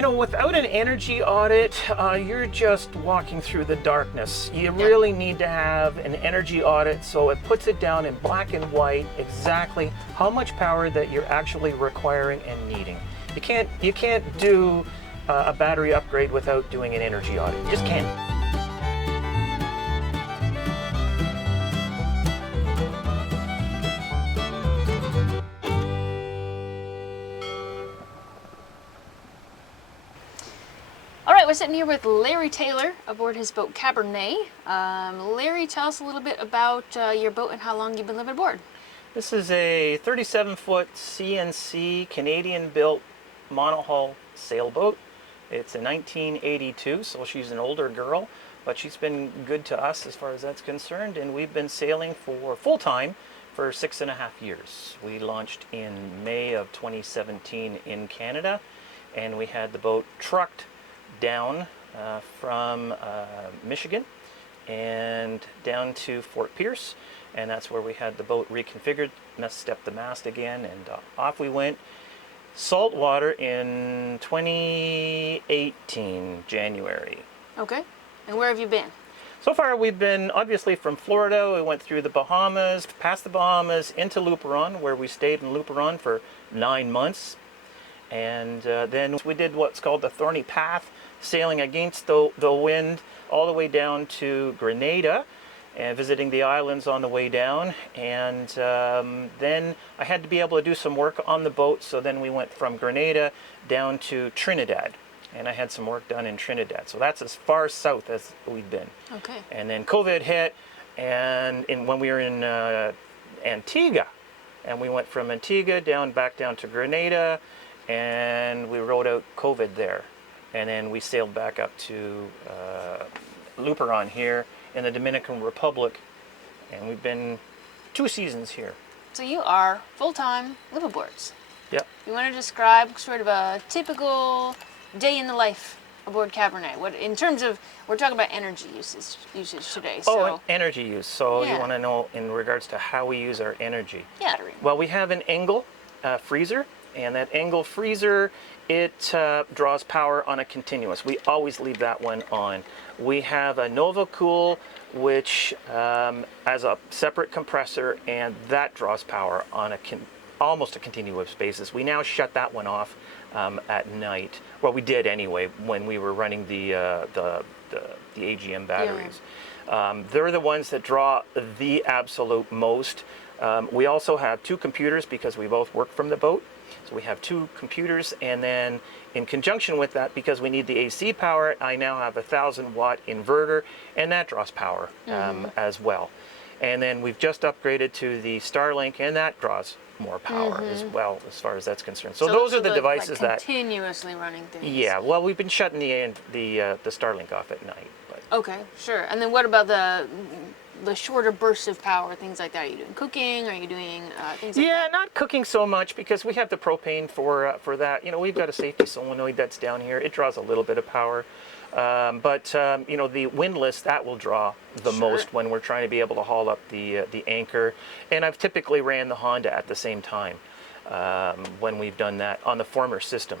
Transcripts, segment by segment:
You know, without an energy audit, you're just walking through the darkness. You really need to have an energy audit so it puts it down in black and white exactly how much power that you're actually requiring and needing. You can't do a battery upgrade without doing an energy audit. You just can't. All right, we're sitting here with Larry Taylor aboard his boat Cabernet. Larry, tell us a little bit about your boat and how long you've been living aboard. This is a 37-foot CNC Canadian-built monohull sailboat. It's a 1982, so she's an older girl, but she's been good to us as far as that's concerned, and we've been sailing for full-time for 6.5 years. We launched in May of 2017 in Canada, and we had the boat trucked down from Michigan and down to Fort Pierce, and that's where we had the boat reconfigured, stepped the mast again, and off we went. Saltwater in 2018, January. Okay, and where have you been? So far we've been obviously from Florida. We went through the Bahamas, past the Bahamas into Luperon, where we stayed in Luperon for 9 months. And then we did what's called the Thorny Path, sailing against the wind all the way down to Grenada and visiting the islands on the way down. And then I had to be able to do some work on the boat, so then we went from Grenada down to Trinidad. And I had some work done in Trinidad. So that's as far south as we've been. Okay. And then COVID hit, and when we were in Antigua, and we went from Antigua back down to Grenada, and we rode out COVID there. And then we sailed back up to Luperon here in the Dominican Republic, and we've been 2 seasons here. So you are full-time liveaboards. Yep. You want to describe sort of a typical day in the life aboard Cabernet? What, in terms of, we're talking about energy usage today. So. Oh, energy use. So Yeah. you want to know in regards to how we use our energy. Yeah. Well, we have an Engel freezer, and that Engel freezer, it draws power on a continuous. We always leave that one on. We have a Nova Cool, which has a separate compressor, and that draws power on almost a continuous basis. We now shut that one off at night. Well, we did anyway when we were running the AGM batteries. Yeah. They're the ones that draw the absolute most. We also have 2 computers because we both work from the boat. So we have 2 computers, and then in conjunction with that, because we need the AC power, I now have a 1,000-watt inverter, and that draws power as well. And then we've just upgraded to the Starlink, and that draws more power as well, as far as that's concerned. So those are the devices like continuously running things. Yeah, well, we've been shutting the Starlink off at night. But. Okay, sure. And then what about the shorter bursts of power, things like that? Are you doing cooking? Are you doing things like that? Yeah, not cooking so much because we have the propane for that. You know, we've got a safety solenoid that's down here. It draws a little bit of power. But you know, the windlass, that will draw the most when we're trying to be able to haul up the anchor. And I've typically ran the Honda at the same time when we've done that on the former system.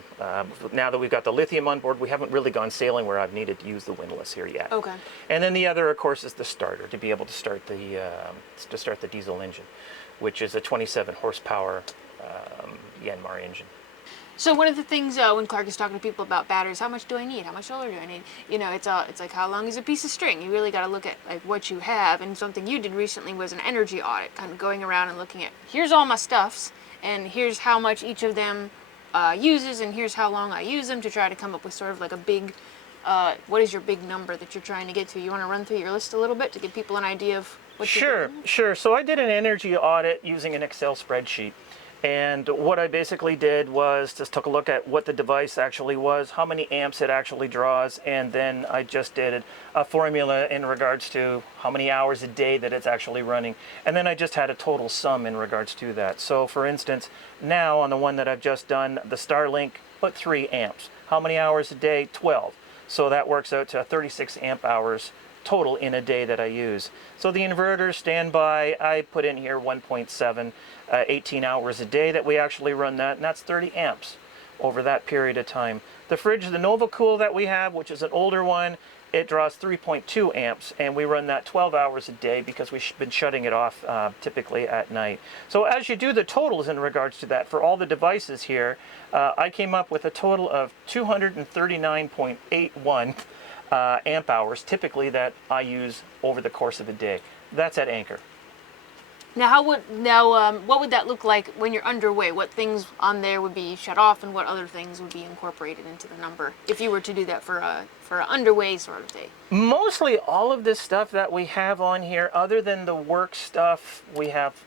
Now that we've got the lithium on board, we haven't really gone sailing where I've needed to use the windlass here yet. Okay. And then the other, of course, is the starter, to be able to start the diesel engine, which is a 27 horsepower Yanmar engine. So one of the things when Clark is talking to people about batteries, how much do I need? How much solar do I need? You know, it's like how long is a piece of string? You really got to look at like what you have. And something you did recently was an energy audit, kind of going around and looking at here's all my stuffs, and here's how much each of them uses, and here's how long I use them, to try to come up with sort of like a big, what is your big number that you're trying to get to? You want to run through your list a little bit to give people an idea of what you're doing? Sure. So I did an energy audit using an Excel spreadsheet. And what I basically did was just took a look at what the device actually was, how many amps it actually draws, and then I just did a formula in regards to how many hours a day that it's actually running. And then I just had a total sum in regards to that. So for instance, now on the one that I've just done, the Starlink, put 3 amps. How many hours a day? 12. So that works out to 36 amp hours total in a day that I use. So the inverter standby, I put in here 1.7, 18 hours a day that we actually run that, and that's 30 amps over that period of time. The fridge, the NovaCool that we have, which is an older one, it draws 3.2 amps, and we run that 12 hours a day because we've been shutting it off typically at night. So as you do the totals in regards to that, for all the devices here, I came up with a total of 239.81 amp hours typically that I use over the course of a day. That's at Anchor. Now, what would that look like when you're underway? What things on there would be shut off, and what other things would be incorporated into the number if you were to do that for an underway sort of day? Mostly all of this stuff that we have on here, other than the work stuff, we have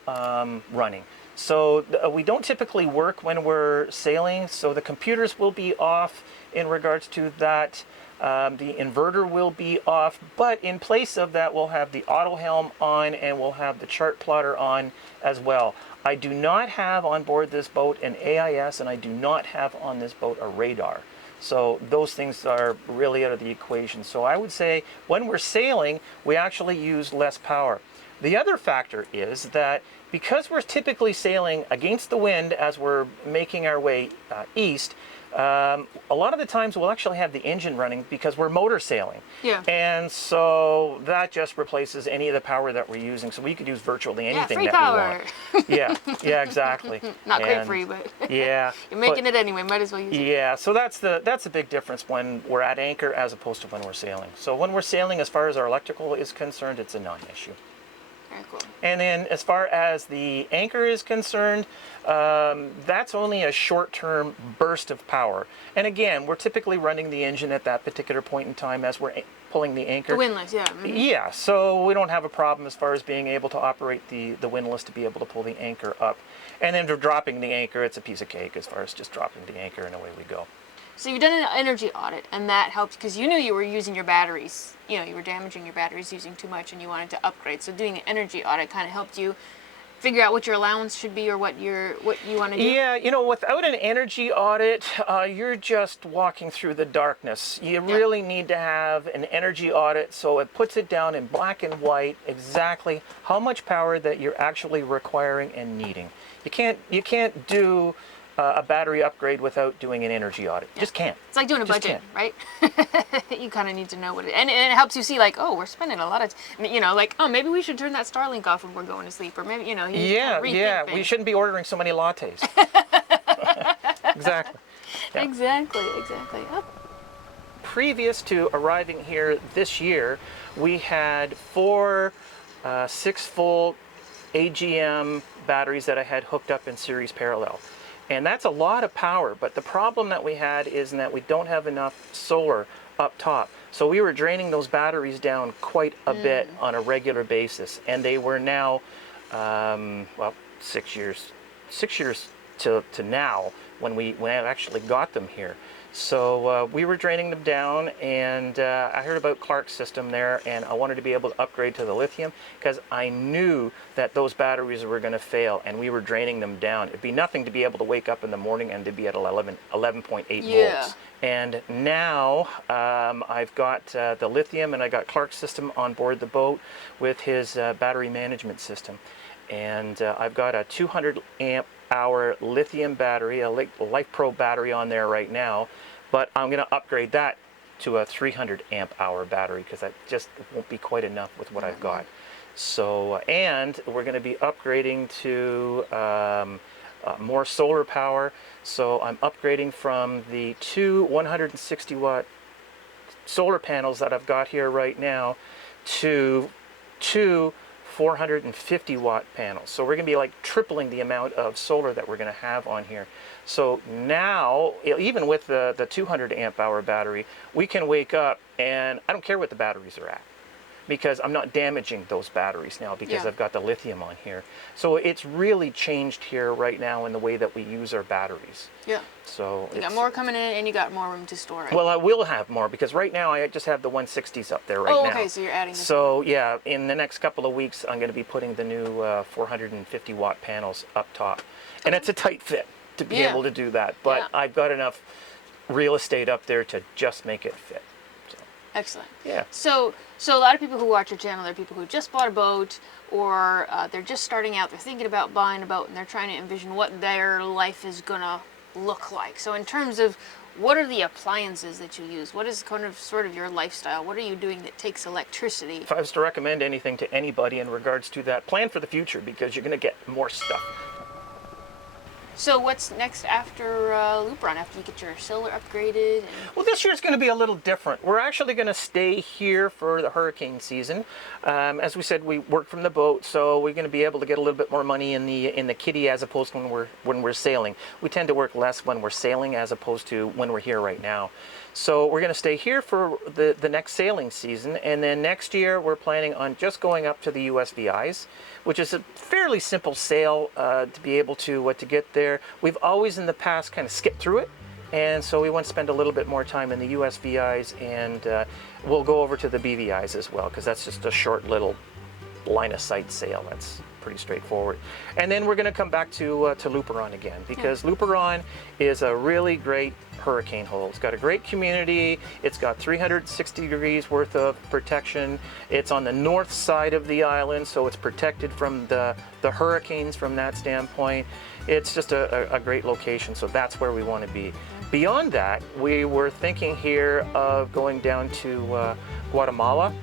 running. So we don't typically work when we're sailing, so the computers will be off in regards to that. The inverter will be off, but in place of that, we'll have the auto helm on and we'll have the chart plotter on as well. I do not have on board this boat an AIS, and I do not have on this boat a radar. So those things are really out of the equation. So I would say when we're sailing, we actually use less power. The other factor is that because we're typically sailing against the wind as we're making our way east, a lot of the times we'll actually have the engine running because we're motor sailing. Yeah. And so that just replaces any of the power that we're using. So we could use virtually anything free that power. we want. Yeah, exactly. Not quite And free, but yeah, you're making it anyway. Might as well use it. yeah, so that's a big difference when we're at anchor as opposed to when we're sailing. So when we're sailing, as far as our electrical is concerned, it's a non-issue. Very cool. And then as far as the anchor is concerned, that's only a short-term burst of power. And again, we're typically running the engine at that particular point in time as we're pulling the anchor. The windlass, yeah. Mm-hmm. Yeah, so we don't have a problem as far as being able to operate the windlass to be able to pull the anchor up. And then for dropping the anchor, it's a piece of cake as far as just dropping the anchor and away we go. So you've done an energy audit, and that helped because you knew you were using your batteries. You know, you were damaging your batteries using too much, and you wanted to upgrade. So doing an energy audit kind of helped you figure out what your allowance should be or what you want to do. Yeah, you know, without an energy audit, you're just walking through the darkness. You really need to have an energy audit so it puts it down in black and white exactly how much power that you're actually requiring and needing. You can't do a battery upgrade without doing an energy audit. Yeah. Just can't. It's like doing a Just budget, can't. right? You kind of need to know what it, and it helps you see like, oh, we're spending a lot of, you know, like, oh, maybe we should turn that Starlink off when we're going to sleep, or maybe, you know, Yeah, rethink things. we shouldn't be ordering so many lattes. Exactly. Yeah. Exactly. Oh. Previous to arriving here this year, we had 4 6-volt AGM batteries that I had hooked up in series parallel. And that's a lot of power, but the problem that we had is that we don't have enough solar up top. So we were draining those batteries down quite a bit on a regular basis, and they were now, 6 years to now when I actually got them here. So we were draining them down, and I heard about Clark's system there, and I wanted to be able to upgrade to the lithium because I knew that those batteries were going to fail, and we were draining them down. It'd be nothing to be able to wake up in the morning and to be at 11.8 volts. And now I've got the lithium, and I got Clark's system on board the boat with his battery management system. And I've got a 200 amp hour lithium battery, a Life Pro battery on there right now, but I'm going to upgrade that to a 300 amp hour battery because that just won't be quite enough with what I've got. So, and we're going to be upgrading to more solar power. So I'm upgrading from the 2 160 watt solar panels that I've got here right now to 2 450 watt panels. So we're going to be like tripling the amount of solar that we're going to have on here. So now, even with the 200 amp hour battery, we can wake up and I don't care what the batteries are at, because I'm not damaging those batteries now because I've got the lithium on here. So it's really changed here right now in the way that we use our batteries. Yeah. So you got more coming in, and you got more room to store it. Well, I will have more because right now I just have the 160s up there right now. Oh, okay, so you're adding this. So yeah, in the next couple of weeks, I'm going to be putting the new 450 watt panels up top. And it's a tight fit to be able to do that. But I've got enough real estate up there to just make it fit. Excellent. Yeah. So a lot of people who watch your channel, they're people who just bought a boat, or they're just starting out, they're thinking about buying a boat, and they're trying to envision what their life is gonna look like. So in terms of what are the appliances that you use? What is kind of sort of your lifestyle? What are you doing that takes electricity? If I was to recommend anything to anybody in regards to that, plan for the future, because you're going to get more stuff. So what's next after Lupron, after you get your solar upgraded? And... Well, this year's going to be a little different. We're actually going to stay here for the hurricane season. As we said, we work from the boat, so we're going to be able to get a little bit more money in the kitty as opposed to when we're sailing. We tend to work less when we're sailing as opposed to when we're here right now. So we're going to stay here for the next sailing season, and then next year we're planning on just going up to the USVIs, which is a fairly simple sail to be able to get there. We've always in the past kind of skipped through it, and so we want to spend a little bit more time in the USVIs, and we'll go over to the BVIs as well, because that's just a short little line of sight sail. That's pretty straightforward. And then we're going to come back to Luperon again, because Luperon is a really great hurricane hole. It's got a great community. It's got 360 degrees worth of protection. It's on the north side of the island, so it's protected from the hurricanes from that standpoint. It's just a great location, so that's where we want to be. Beyond that, we were thinking here of going down to Guatemala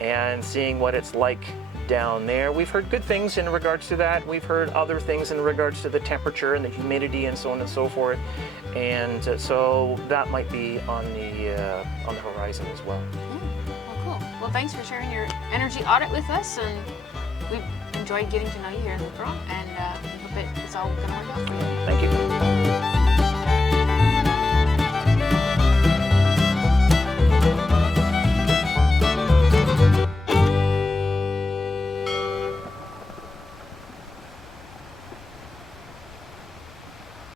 and seeing what it's like down there. We've heard good things in regards to that. We've heard other things in regards to the temperature and the humidity and so on and so forth. And so that might be on the horizon as well. Well, cool. Well, thanks for sharing your energy audit with us, and we've enjoyed getting to know you here in Lupron, and we hope it's all going to work out for you. Thank you.